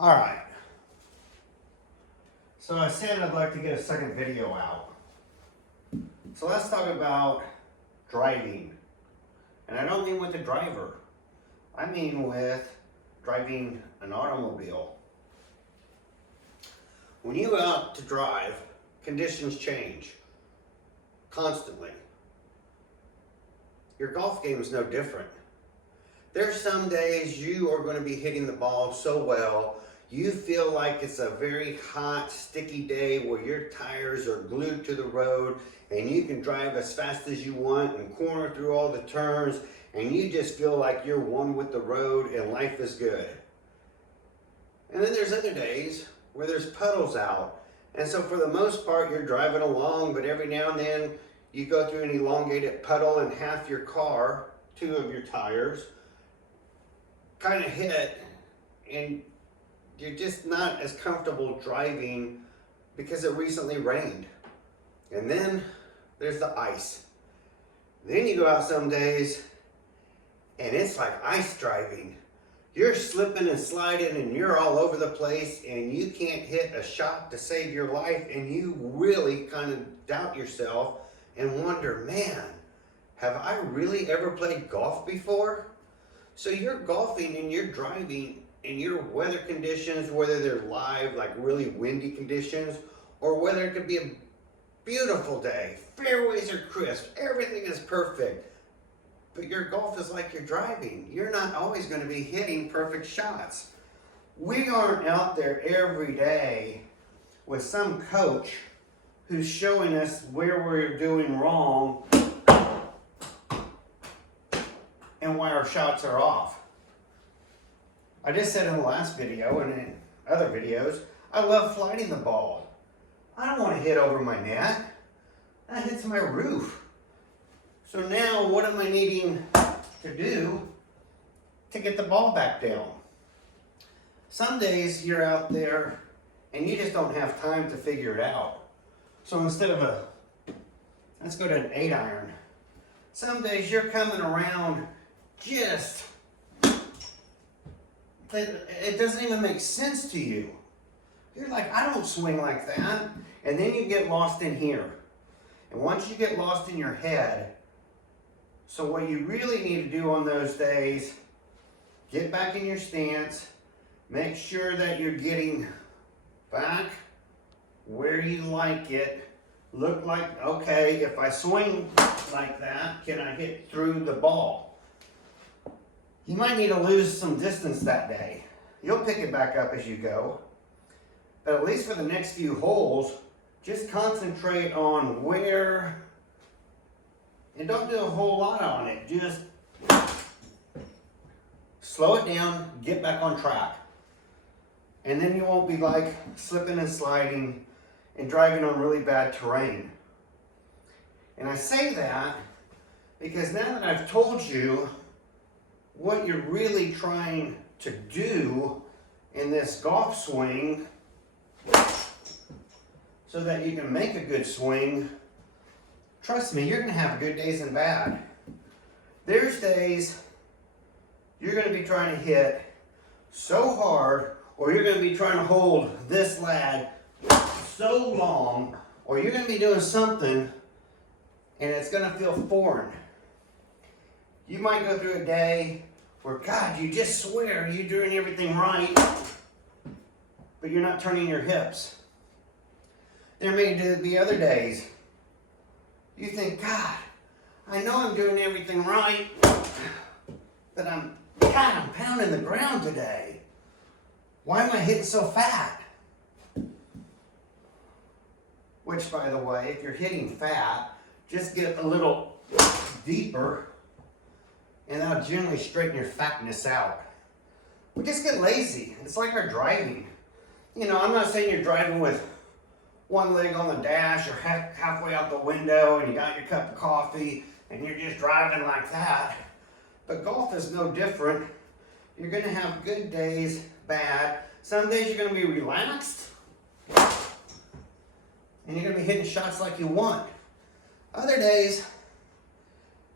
All right. So I said I'd like to get a second video out. So let's talk about driving. And I don't mean with the driver. I mean with driving an automobile. When you go out to drive, conditions change constantly. Your golf game is no different. There's some days you are going to be hitting the ball so well, you feel like it's a very hot, sticky day where your tires are glued to the road and you can drive as fast as you want and corner through all the turns, and you just feel like you're one with the road and life is good. And then there's other days where there's puddles out. And so for the most part, you're driving along, but every now and then you go through an elongated puddle and half your car, two of your tires, kind of hit, and you're just not as comfortable driving because it recently rained. And then there's the ice. Then you go out some days and it's like ice driving. You're slipping and sliding and you're all over the place and you can't hit a shot to save your life, and you really kind of doubt yourself and wonder, man, have I really ever played golf before? So you're golfing and you're driving in your weather conditions, whether they're live, like really windy conditions, or whether it could be a beautiful day, fairways are crisp, everything is perfect. But your golf is like you're driving. You're not always going to be hitting perfect shots. We aren't out there every day with some coach who's showing us where we're doing wrong and why our shots are off. I just said in the last video and in other videos, I love flighting the ball. I don't want to hit over my net. That hits my roof. So now what am I needing to do to get the ball back down? Some days you're out there and you just don't have time to figure it out. So instead of let's go to an 8-iron. Some days you're coming around just, it doesn't even make sense to you. You're like, I don't swing like that. And then you get lost in here. And once you get lost in your head, so what you really need to do on those days, get back in your stance, make sure that you're getting back where you like it. Look like, okay, if I swing like that, can I hit through the ball? You might need to lose some distance that day. You'll pick it back up as you go. But at least for the next few holes, just concentrate on where, and don't do a whole lot on it. Just slow it down, get back on track. And then you won't be like slipping and sliding and driving on really bad terrain. And I say that because now that I've told you what you're really trying to do in this golf swing so that you can make a good swing, trust me, you're going to have good days and bad. There's days you're going to be trying to hit so hard, or you're going to be trying to hold this lag so long, or you're going to be doing something and it's going to feel foreign. You might go through a day where, God, you just swear you're doing everything right, but you're not turning your hips. There may be other days you think, God, I know I'm doing everything right, but I'm pounding the ground today. Why am I hitting so fat? Which, by the way, if you're hitting fat, just get a little deeper and that'll generally straighten your fatness out. We just get lazy. It's like our driving. You know, I'm not saying you're driving with one leg on the dash or halfway out the window and you got your cup of coffee and you're just driving like that. But golf is no different. You're going to have good days, bad. Some days you're going to be relaxed and you're going to be hitting shots like you want. Other days,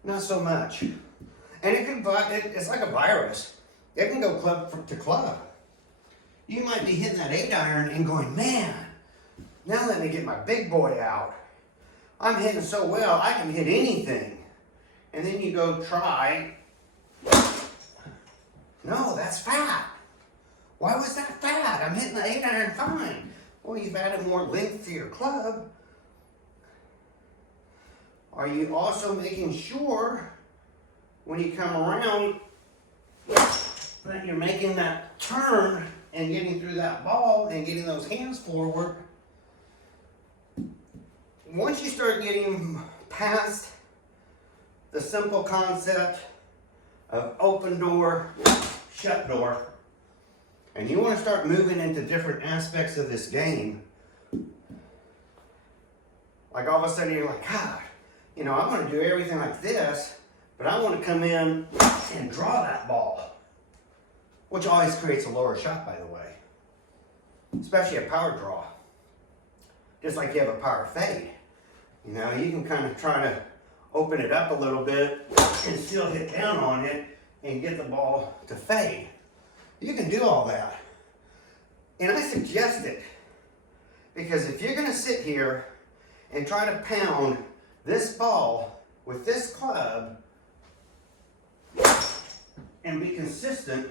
not so much. And it's like a virus. It can go club to club. You might be hitting that 8-iron and going, man, now let me get my big boy out. I'm hitting so well, I can hit anything. And then you go try. No, that's fat. Why was that fat? I'm hitting the 8-iron fine. Well, you've added more length to your club. Are you also making sure when you come around that you're making that turn and getting through that ball and getting those hands forward? Once you start getting past the simple concept of open door, shut door, and you want to start moving into different aspects of this game, like all of a sudden you're like, God, you know, I want to do everything like this, but I want to come in and draw that ball, which always creates a lower shot, by the way, especially a power draw. Just like you have a power fade. You know, you can kind of try to open it up a little bit and still hit down on it and get the ball to fade. You can do all that. And I suggest it because if you're going to sit here and try to pound this ball with this club and be consistent,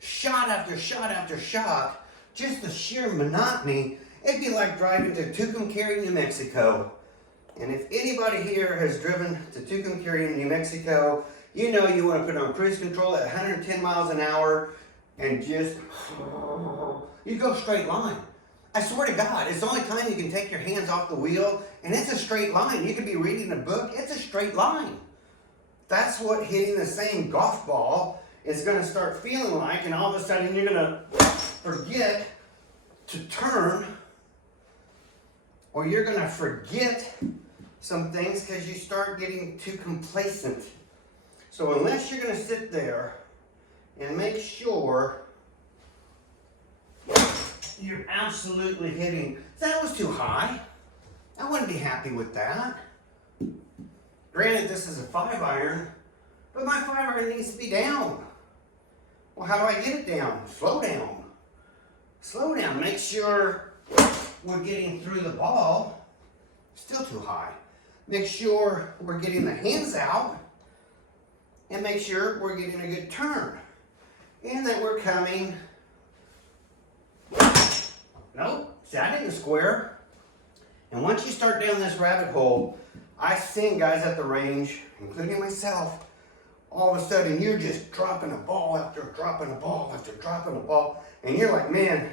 shot after shot after shot, just the sheer monotony, it'd be like driving to Tucumcari, New Mexico. And if anybody here has driven to Tucumcari, New Mexico, you know you want to put on cruise control at 110 miles an hour and just, you go straight line. I swear to God, it's the only time you can take your hands off the wheel, and it's a straight line. You could be reading a book, it's a straight line. That's what hitting the same golf ball is going to start feeling like, and all of a sudden you're going to forget to turn, or you're going to forget some things because you start getting too complacent. So unless you're going to sit there and make sure you're absolutely hitting, that was too high. I wouldn't be happy with that. Granted, this is a 5-iron, but my 5-iron needs to be down. Well, how do I get it down? Slow down. Slow down. Make sure we're getting through the ball. Still too high. Make sure we're getting the hands out. And make sure we're getting a good turn. And that we're coming. Nope. See, I didn't square. And once you start down this rabbit hole, I've seen guys at the range, including myself, all of a sudden you're just dropping a ball after dropping a ball after dropping a ball. And you're like, man,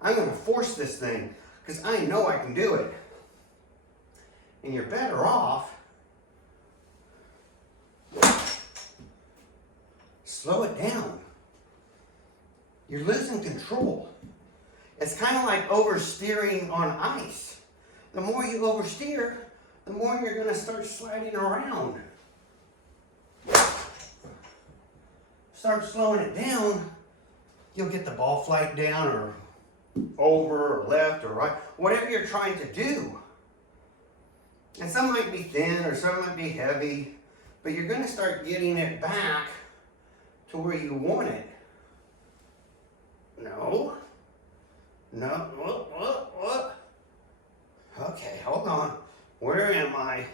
I'm going to force this thing because I know I can do it. And you're better off slow it down. You're losing control. It's kind of like oversteering on ice. The more you oversteer, the more you're going to start sliding around. Start slowing it down, you'll get the ball flight down or over or left or right, whatever you're trying to do. And some might be thin or some might be heavy, but you're going to start getting it back to where you want it. No. No. What? Okay, hold on. Where am I?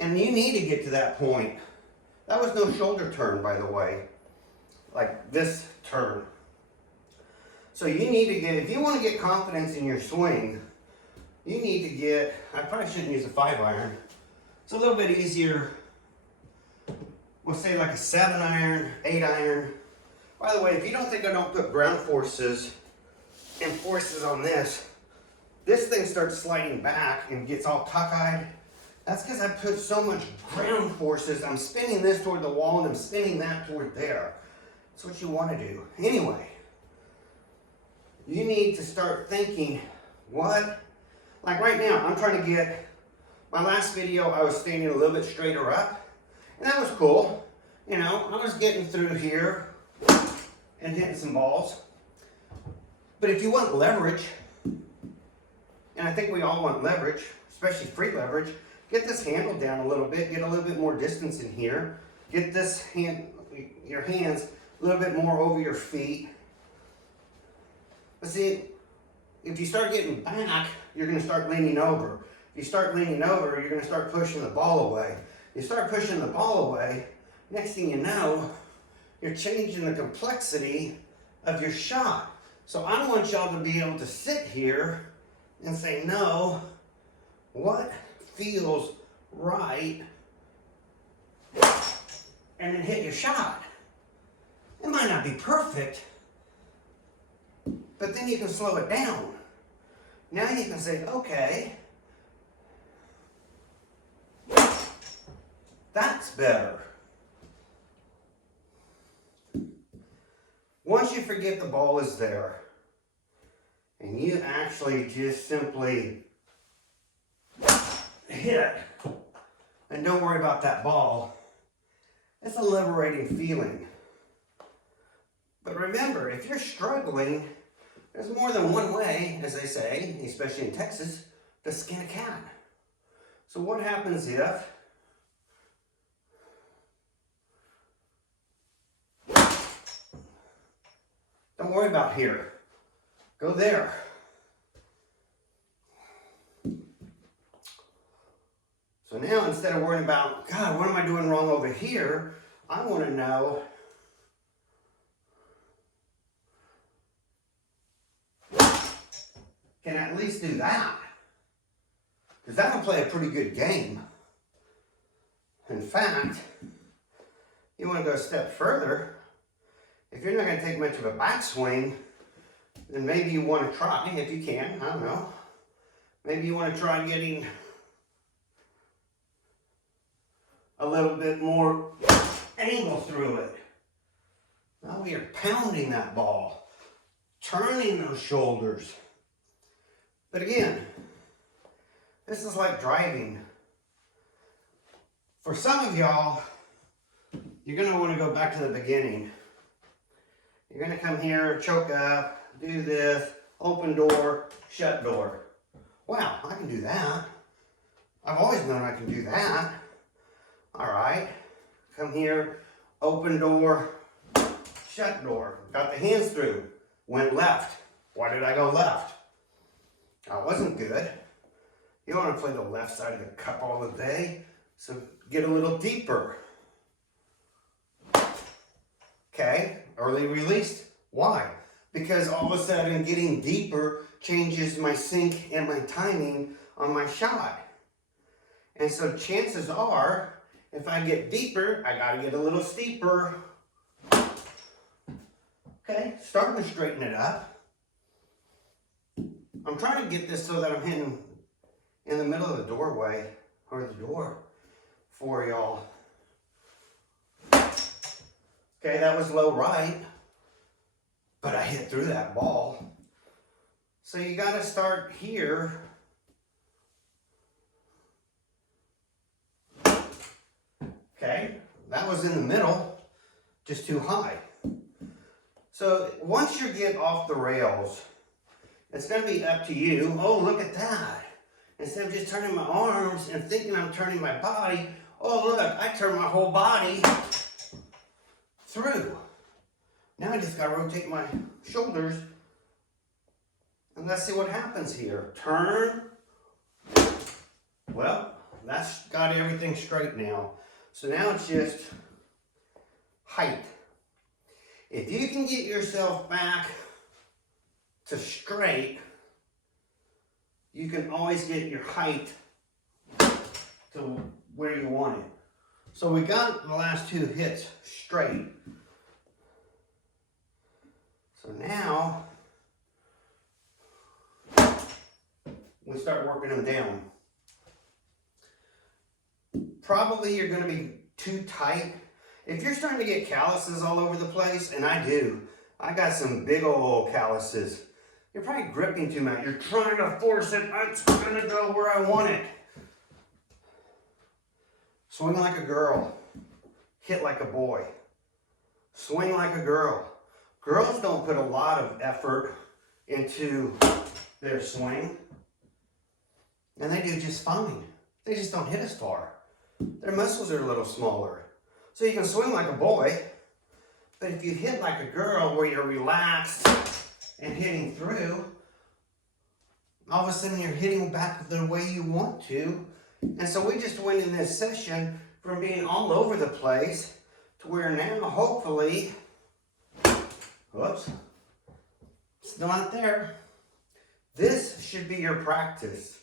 And you need to get to that point. That was no shoulder turn, by the way. Like this turn. So you need to get, if you want to get confidence in your swing, you need to get, I probably shouldn't use a 5-iron. It's a little bit easier. We'll say like a 7-iron, 8-iron. By the way, if you don't think I don't put ground forces and forces on this thing starts sliding back and gets all cockeyed. That's because I put so much ground forces. I'm spinning this toward the wall and I'm spinning that toward there. That's what you want to do. Anyway, you need to start thinking, what? Like right now, I'm trying to get, my last video, I was standing a little bit straighter up. And that was cool. You know, I was getting through here and hitting some balls. But if you want leverage, and I think we all want leverage, especially free leverage, get this handle down a little bit, get a little bit more distance in here. Get your hands a little bit more over your feet. But see, if you start getting back, you're going to start leaning over. If you start leaning over, you're going to start pushing the ball away. You start pushing the ball away, next thing you know, you're changing the complexity of your shot. So I want y'all to be able to sit here and say, no, what feels right, and then hit your shot. It might not be perfect, but then you can slow it down. Now you can say, okay, that's better. Once you forget the ball is there, and you actually just simply hit, and don't worry about that ball, it's a liberating feeling. But remember, if you're struggling, there's more than one way, as they say, especially in Texas, to skin a cat. So what happens if don't worry about here. Go there. So now instead of worrying about, God, what am I doing wrong over here? I want to know, can I at least do that? Because that'll play a pretty good game. In fact, you want to go a step further. If you're not going to take much of a backswing, then maybe you want to try, if you can, I don't know. Maybe you want to try getting a little bit more angle through it. Now we are pounding that ball, turning those shoulders. But again, this is like driving. For some of y'all, you're going to want to go back to the beginning. You're going to come here, choke up, do this, open door, shut door. Wow, I can do that. I've always known I can do that. All right, come here, open door, shut door. Got the hands through, went left. Why did I go left? That wasn't good. You don't want to play the left side of the cup all the day, so get a little deeper. Okay, early release. Why? Because all of a sudden getting deeper changes my sync and my timing on my shot. And so chances are, if I get deeper, I gotta get a little steeper. Okay, starting to straighten it up. I'm trying to get this so that I'm hitting in the middle of the doorway, or the door, for y'all. Okay, that was low right, but I hit through that ball. So you gotta start here. Okay, that was in the middle, just too high. So once you get off the rails, it's gonna be up to you. Oh, look at that. Instead of just turning my arms and thinking I'm turning my body, oh look, I turn my whole body through. Now I just gotta rotate my shoulders, and let's see what happens here. Turn. Well, that's got everything straight now. So now it's just height. If you can get yourself back to straight, you can always get your height to where you want it. So we got the last two hits straight. So now we start working them down. Probably you're going to be too tight. If you're starting to get calluses all over the place, and I do, I got some big old calluses. You're probably gripping too much. You're trying to force it. It's going to go where I want it. Swing like a girl. Hit like a boy. Swing like a girl. Girls don't put a lot of effort into their swing, and they do just fine. They just don't hit as far. Their muscles are a little smaller. So you can swing like a boy, but if you hit like a girl where you're relaxed and hitting through, all of a sudden you're hitting back the way you want to. And so we just went in this session from being all over the place to where now, hopefully, whoops, still not there. This should be your practice.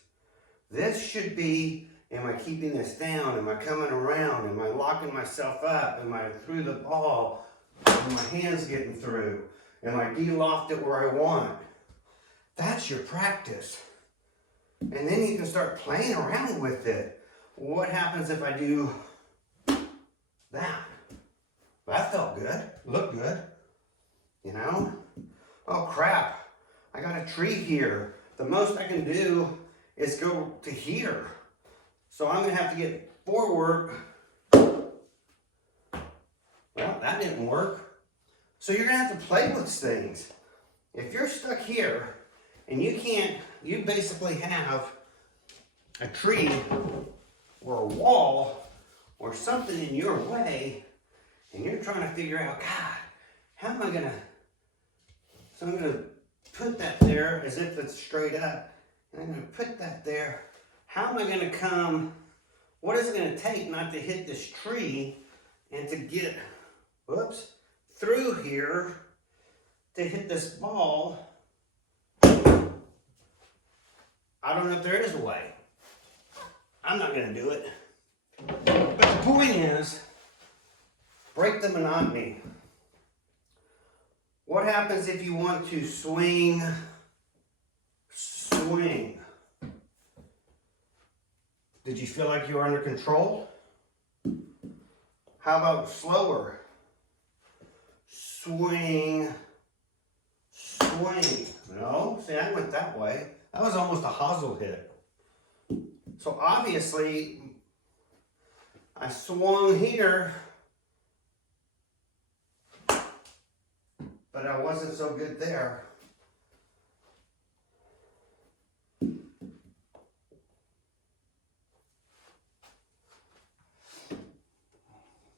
This should be, am I keeping this down? Am I coming around? Am I locking myself up? Am I through the ball? Am my hands getting through? Am I de-locked it where I want? That's your practice. And then you can start playing around with it. What happens if I do that? That felt good, looked good, you know? Oh crap, I got a tree here. The most I can do is go to here. So I'm gonna have to get forward. Well, that didn't work. So you're gonna have to play with things. If you're stuck here and you can't, you basically have a tree or a wall or something in your way, and you're trying to figure out, God, how am I gonna, so I'm gonna put that there as if it's straight up, and I'm gonna put that there. How am I gonna come, what is it gonna take not to hit this tree and to get, whoops, through here to hit this ball? I don't know if there is a way. I'm not gonna do it. But the point is, break the monotony. What happens if you want to swing? Swing. Did you feel like you were under control? How about slower? Swing, swing. No, see, I went that way. That was almost a hosel hit. So obviously, I swung here, but I wasn't so good there.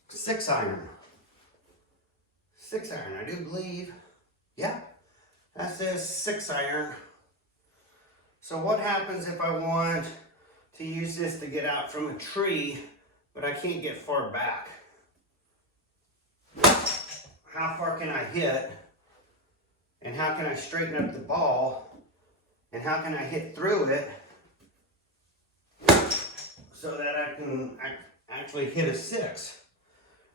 Six iron. Six iron, I do believe. Yeah, that says 6 iron. So what happens if I want to use this to get out from a tree, but I can't get far back? How far can I hit? And how can I straighten up the ball? And how can I hit through it so that I can actually hit a 6?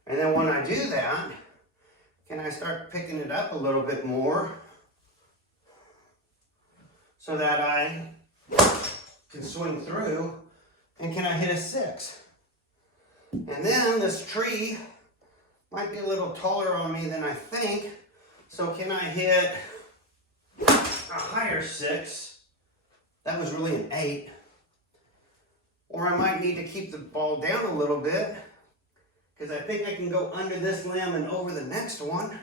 And then when I do that, can I start picking it up a little bit more so that I can swing through, and can I hit a 6? And then this tree might be a little taller on me than I think, so can I hit a higher 6? That was really an 8. Or I might need to keep the ball down a little bit, because I think I can go under this limb and over the next one.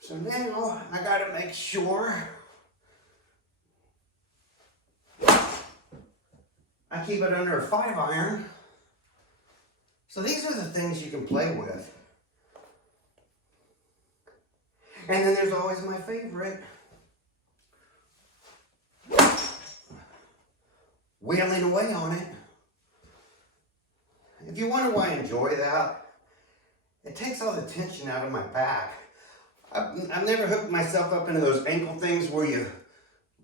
So now I gotta make sure I keep it under a 5 iron. So these are the things you can play with. And then there's always my favorite, wailing away on it. If you wonder why I enjoy that, it takes all the tension out of my back. I've never hooked myself up into those ankle things where you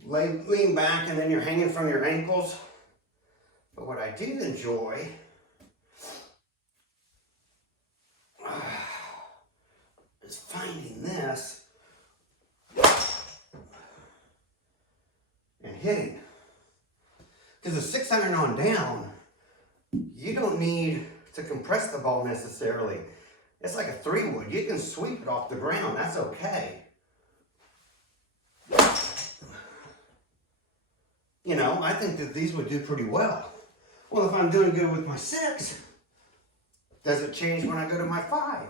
lean back and then you're hanging from your ankles. But what I do enjoy is finding this and hitting. Because a 6 iron on down, you don't need to compress the ball necessarily. It's like a 3-wood. You can sweep it off the ground. That's okay. You know, I think that these would do pretty well. Well, if I'm doing good with my 6, does it change when I go to my 5?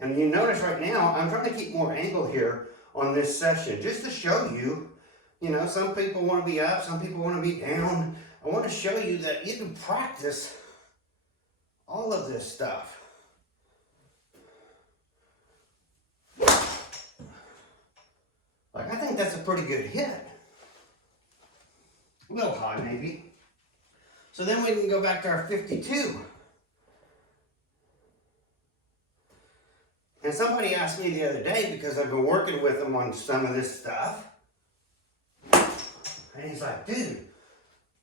And you notice right now, I'm trying to keep more angle here on this session, just to show you, you know, some people want to be up, some people want to be down. I want to show you that you can practice all of this stuff. Like, I think that's a pretty good hit. A little high, maybe. So then we can go back to our 52. And somebody asked me the other day, because I've been working with them on some of this stuff. And he's like, dude,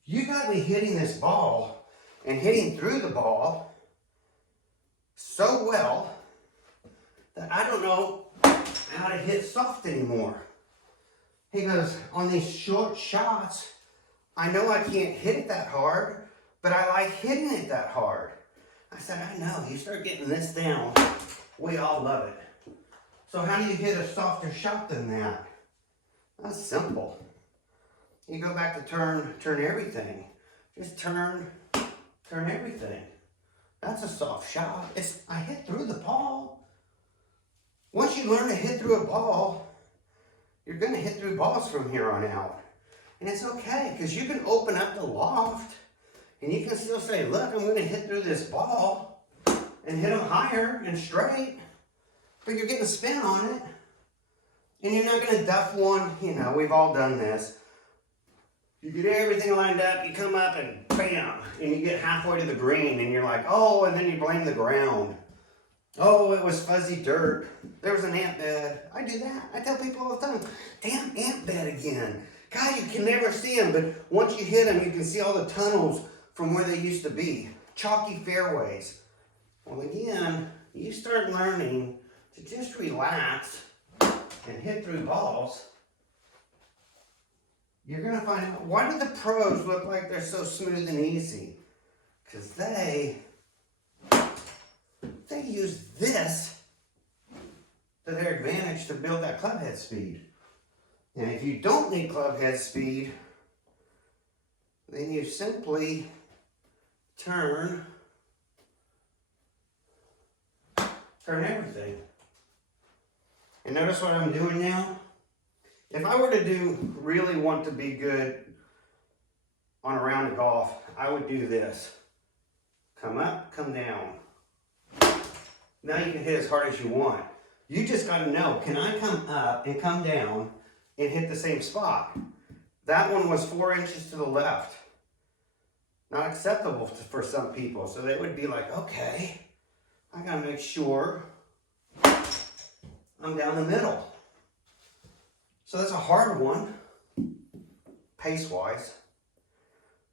you got me hitting this ball and hitting through the ball so well that I don't know how to hit soft anymore. He goes, on these short shots, I know I can't hit it that hard, but I like hitting it that hard. I said, I know, you start getting this down, we all love it. So how do you hit a softer shot than that? That's simple. You go back to turn everything. Just turn everything. That's a soft shot. I hit through the ball. Once you learn to hit through a ball, you're gonna hit through balls from here on out. And it's okay, because you can open up the loft and you can still say, look, I'm gonna hit through this ball and hit them higher and straight, but you're getting a spin on it. And you're not gonna duff one, you know, we've all done this. You get everything lined up, you come up and bam, and you get halfway to the green and you're like, oh, and then you blame the ground. Oh, it was fuzzy dirt. There was an ant bed. I do that. I tell people all the time, damn ant bed again. God, you can never see them, but once you hit them, you can see all the tunnels from where they used to be. Chalky fairways. Well, again, you start learning to just relax and hit through balls. You're going to find out, why do the pros look like they're so smooth and easy? Because they use this to their advantage to build that club head speed. And if you don't need club head speed, then you simply turn everything. And notice what I'm doing now? If I were to really want to be good on a round of golf, I would do this. Come up, come down. Now you can hit as hard as you want. You just got to know, can I come up and come down and hit the same spot? That one was 4 inches to the left. Not acceptable for some people. So they would be like, okay, I got to make sure I'm down the middle. So that's a hard one, pace-wise.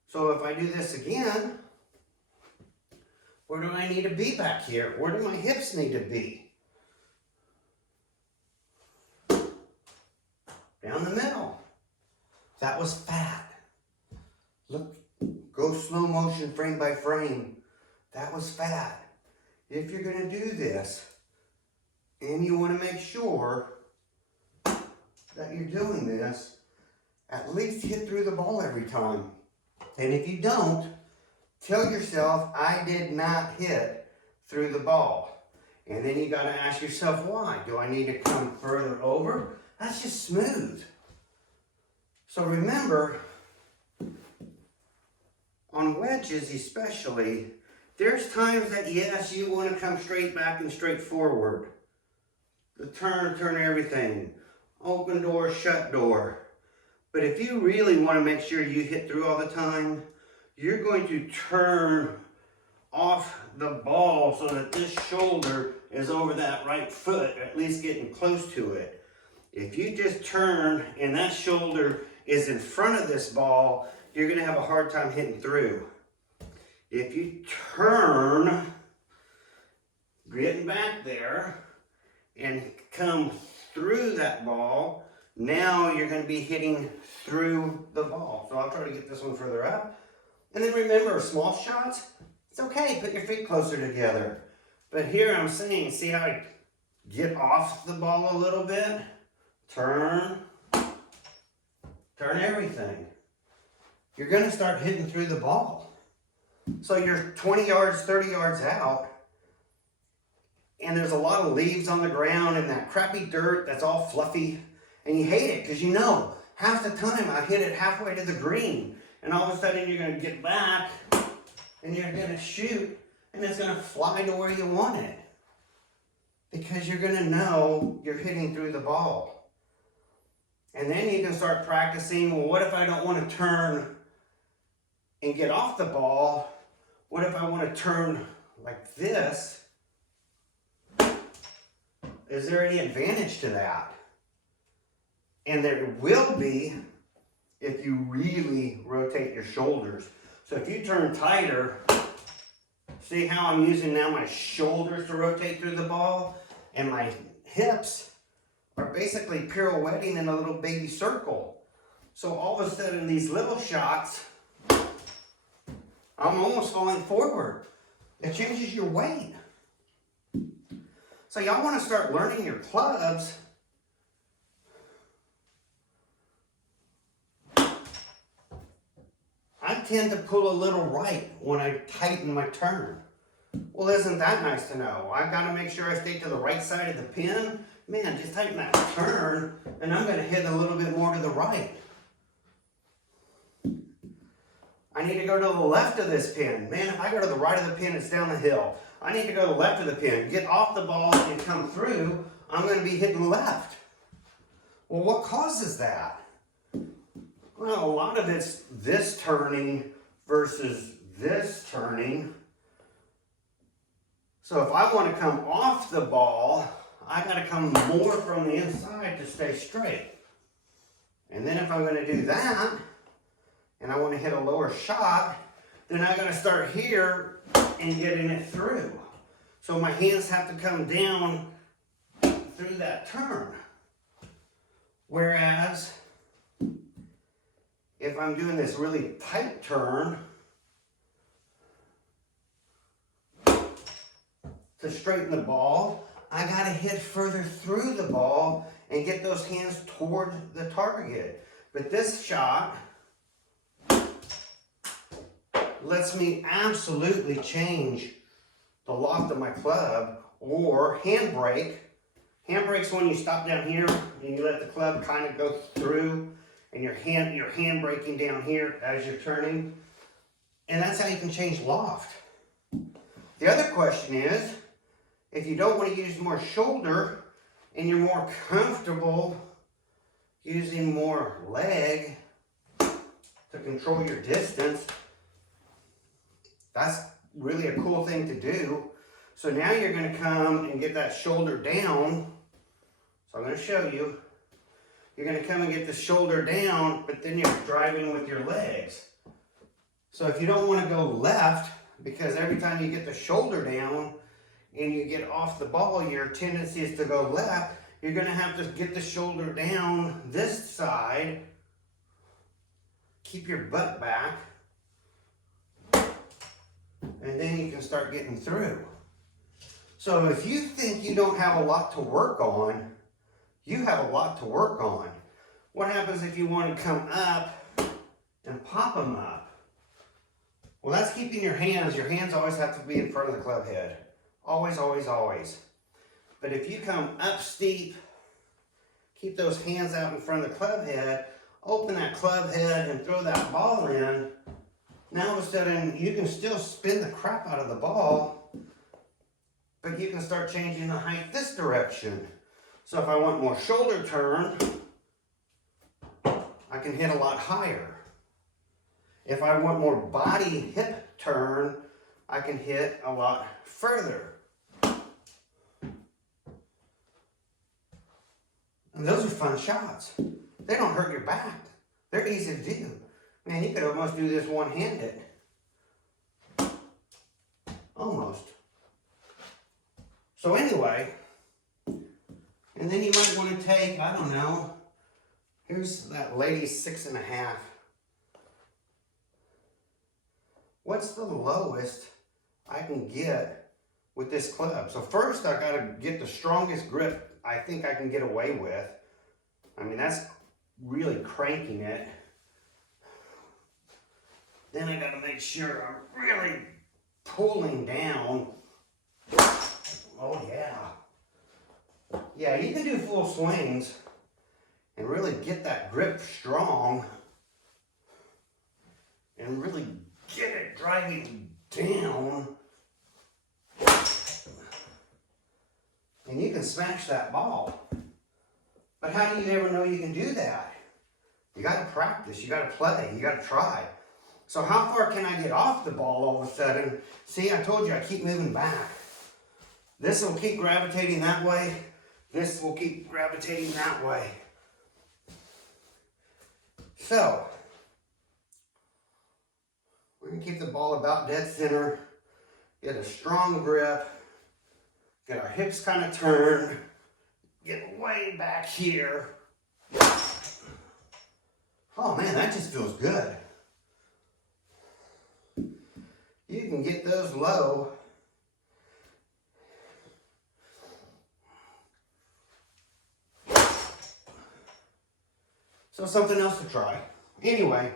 So if I do this again, where do I need to be back here? Where do my hips need to be? Down the middle. That was fat. Look, go slow motion, frame by frame. That was fat. If you're going to do this, and you want to make sure that you're doing this, at least hit through the ball every time. And if you don't, tell yourself, I did not hit through the ball. And then you got to ask yourself, why? Do I need to come further over? That's just smooth. So remember, on wedges especially, there's times that, yes, you want to come straight back and straight forward. The turn everything. Open door, shut door. But if you really want to make sure you hit through all the time, you're going to turn off the ball so that this shoulder is over that right foot, or at least getting close to it. If you just turn and that shoulder is in front of this ball, you're going to have a hard time hitting through. If you turn, getting back there, and come through that ball, now you're going to be hitting through the ball. So I'll try to get this one further up. And then remember, small shots, it's okay, put your feet closer together. But here I'm saying, see how I get off the ball a little bit? Turn everything. You're going to start hitting through the ball. So you're 20 yards, 30 yards out, and there's a lot of leaves on the ground and that crappy dirt that's all fluffy, and you hate it because you know half the time I hit it halfway to the green, and all of a sudden you're going to get back and you're going to shoot and it's going to fly to where you want it. Because you're going to know you're hitting through the ball. And then you can start practicing, well, what if I don't want to turn and get off the ball? What if I want to turn like this? Is there any advantage to that? And there will be if you really rotate your shoulders. So if you turn tighter, see how I'm using now my shoulders to rotate through the ball? And my hips are basically pirouetting in a little baby circle. So all of a sudden these little shots, I'm almost falling forward. It changes your weight. So y'all want to start learning your clubs. I tend to pull a little right when I tighten my turn. Well, isn't that nice to know? I've got to make sure I stay to the right side of the pin. Man, just tighten that turn, and I'm going to hit a little bit more to the right. I need to go to the left of this pin. Man, if I go to the right of the pin, it's down the hill. I need to go to the left of the pin, get off the ball and come through. I'm going to be hitting left. Well, what causes that? Well, a lot of it's this turning versus this turning. So if I want to come off the ball, I got to come more from the inside to stay straight. And then if I'm going to do that, and I want to hit a lower shot, then I got to start here and getting it through. So my hands have to come down through that turn. Whereas, if I'm doing this really tight turn, to straighten the ball, I gotta hit further through the ball and get those hands toward the target. But this shot lets me absolutely change the loft of my club, or handbrake. Handbrake's when you stop down here and you let the club kind of go through, and you're hand braking down here as you're turning. And that's how you can change loft. The other question is, if you don't want to use more shoulder and you're more comfortable using more leg to control your distance, that's really a cool thing to do. So now you're going to come and get that shoulder down. So I'm going to show you. You're going to come and get the shoulder down, but then you're driving with your legs. So if you don't want to go left, because every time you get the shoulder down and you get off the ball, your tendency is to go left, you're going to have to get the shoulder down this side, keep your butt back, and then you can start getting through. So if you think you don't have a lot to work on, you have a lot to work on. What happens if you want to come up and pop them up? Well, that's keeping your hands. Your hands always have to be in front of the club head. Always, always, always. But if you come up steep, keep those hands out in front of the club head, open that club head and throw that ball in, now all of a sudden you can still spin the crap out of the ball, but you can start changing the height this direction. So if I want more shoulder turn, I can hit a lot higher. If I want more body hip turn, I can hit a lot further. And those are fun shots. They don't hurt your back. They're easy to do. Man, you could almost do this one-handed. Almost. So anyway, and then you might want to take, I don't know, here's that lady's 6.5. What's the lowest I can get with this club? So first I got to get the strongest grip I think I can get away with. I mean, that's really cranking it. Then I got to make sure I'm really pulling down. Oh yeah. Yeah, you can do full swings and really get that grip strong and really get it driving down can smash that ball. But how do you ever know you can do that? You got to practice, you got to play, you got to try. So how far can I get off the ball all of a sudden? See, I told you I keep moving back. This will keep gravitating that way. This will keep gravitating that way. So, we're going to keep the ball about dead center, get a strong grip, get our hips kind of turned, get way back here. Oh man, that just feels good. You can get those low. So something else to try. Anyway,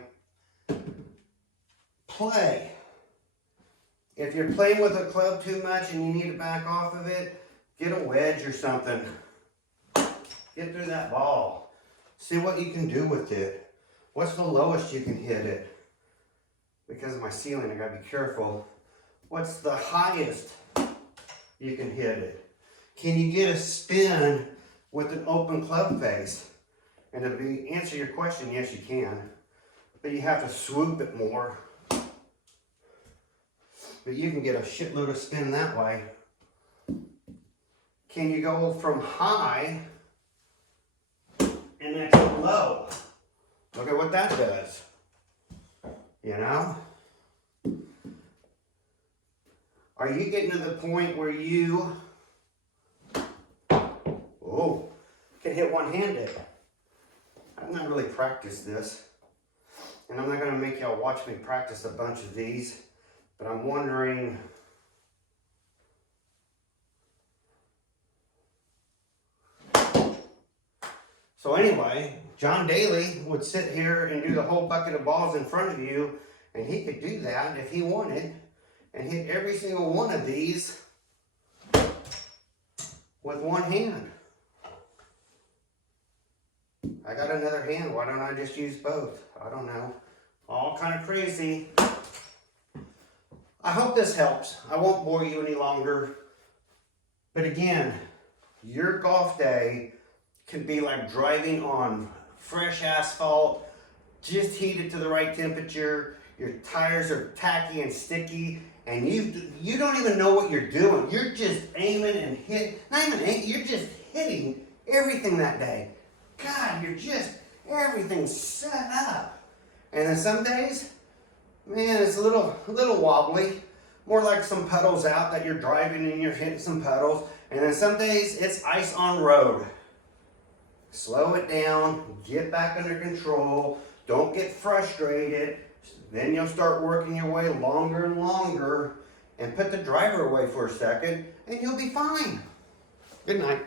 play. If you're playing with a club too much and you need to back off of it, get a wedge or something. Get through that ball. See what you can do with it. What's the lowest you can hit it? Because of my ceiling, I gotta be careful. What's the highest you can hit it? Can you get a spin with an open club face? And to answer your question, yes you can. But you have to swoop it more. But you can get a shitload of spin that way. Can you go from high and then to low? Look at what that does. You know? Are you getting to the point where you can hit one-handed? I've not really practiced this. And I'm not going to make y'all watch me practice a bunch of these. But I'm wondering, so anyway, John Daly would sit here and do the whole bucket of balls in front of you, and he could do that if he wanted, and hit every single one of these with one hand. I got another hand, why don't I just use both? I don't know. All kind of crazy. I hope this helps. I won't bore you any longer. But again, your golf day can be like driving on fresh asphalt, just heated to the right temperature. Your tires are tacky and sticky, and you don't even know what you're doing. You're just aiming and you're just hitting everything that day. God, everything's set up. And then some days, man, it's a little wobbly. More like some puddles out that you're driving and you're hitting some puddles. And then some days it's ice on road. Slow it down, get back under control, don't get frustrated. Then you'll start working your way longer and longer and put the driver away for a second and you'll be fine. Good night.